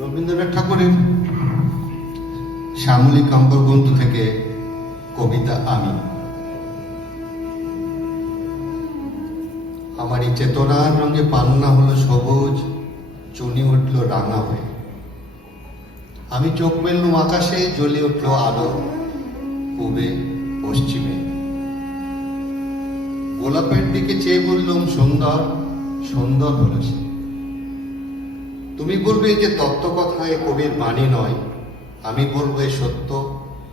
রবীন্দ্রনাথ ঠাকুরের শ্যামলী কাব্যগ্রন্থ থেকে কবিতা আমি। আমার এই চেতনার রঙে পান্না হলো সবুজ, চুনি উঠল রাঙা হয়ে। আমি চোখ মেললুম আকাশে, জ্বলে উঠল আলো পূবে পশ্চিমে। গোলাপের দিকে চেয়ে বললুম সুন্দর, সুন্দর হলো সে। তুমি বলবে যে তত্ত্ব কথায় কবির বাণী নয়, আমি বলবো এ সত্য,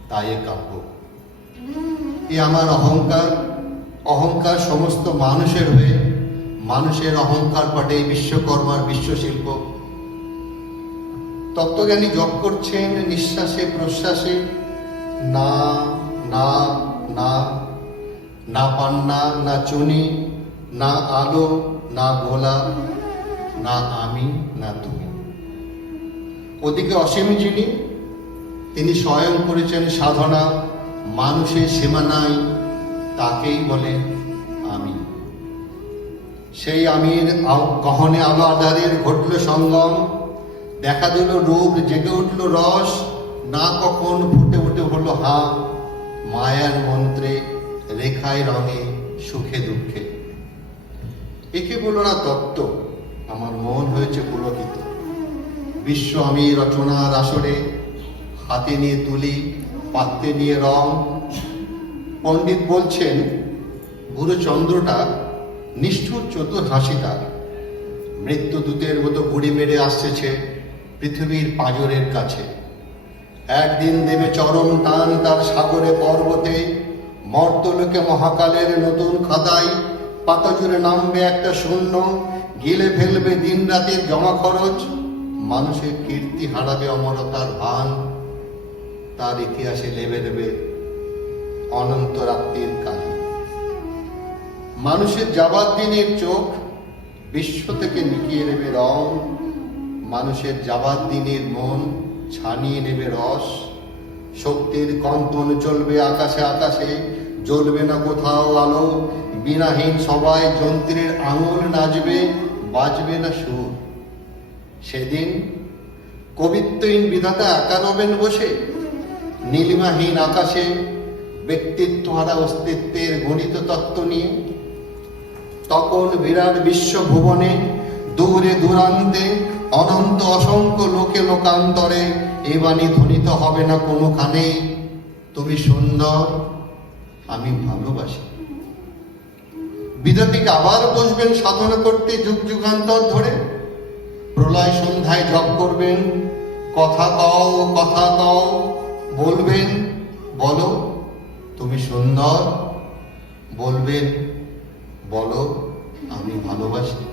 তাই এ কাব্য। এ আমার অহংকার, অহংকার সমস্ত মানুষের হয়ে, মানুষের অহংকার পাটে বিশ্বকর্মার বিশ্বশিল্প। তত্ত্বজ্ঞানী জপ করছেন নিঃশ্বাসে প্রশ্বাসে, না না না, না পান্না, না চুনি, না আলো, না গোলা, না আমি, না তুমি। ওদিকে অসীম যিনি, তিনি স্বয়ং করেছেন সাধনা, মানুষের সীমা নাই, তাকেই বলে আমি। সেই আমির গহনে আলো আধারের ঘটল সঙ্গম, দেখা দিল রূপ, জেগে উঠল রস, না কখন ফুটে উঠে হলো হা, মায়ার মন্ত্রে, রেখায় রঙে, সুখে দুঃখে। একে বলো না তত্ত্ব, আমার মন হয়েছে পুলকিত। বিশ্ব আমি রচনার আসরে, হাতে নিয়ে তুলি, পাত্রে নিয়ে রং। পণ্ডিত বলছেন পুরো চন্দ্রটা নিষ্ঠুর চতুর হাসিটা, মৃত্যুদূতের মতো গুড়ি মেরে আসছে পৃথিবীর পাঁজরের কাছে। একদিন দেবে চরম টান তার সাগরে পর্বতে, মর্তলোকে মহাকালের নতুন খাদাই, পাতা জুড়ে নামবে একটা শূন্য, গিলে ফেলবে দিন রাতের জমা খরচ। মানুষের কীর্তি হারাবে অমরতার ভান, তার ইতিহাসে লেবে দেবে অনন্ত রাত্রির কালি। মানুষের যাবার দিনের চোখ বিশ্ব থেকে নিকিয়ে নেবে রং, মানুষের যাবার দিনের মন ছানিয়ে নেবে রস। শক্তির কম্পন চলবে আকাশে আকাশে, জ্বলবে না কোথাও আলো, বিনাহীন সবাই যন্ত্রের আঙুল নাচবে, বাজবে না সুর। সেদিন কবিত্বহীন বিধাতা একা রবেন বসে, নীলিমাহীন আকাশে, ব্যক্তিত্ব হারা অস্তিত্বের গণিত তত্ত্ব নিয়ে। তখন বিরাট বিশ্ব ভুবনে, দূরে দূরান্তে, অনন্ত অসংখ্য লোকে লোকান্তরে এ বাণী ধ্বনিত হবে না কোনোখানে, তুমি সুন্দর, আমি ভালোবাসি। বিধাতিকে আবার বসবেন সাধনা করতে যুগ যুগান্তর ধরে, প্রলয় সন্ধ্যায় জপ করবেন, কথা কও কথা কও, বলবেন বলো তুমি সুন্দর, বলবেন বলো আমি ভালোবাসি।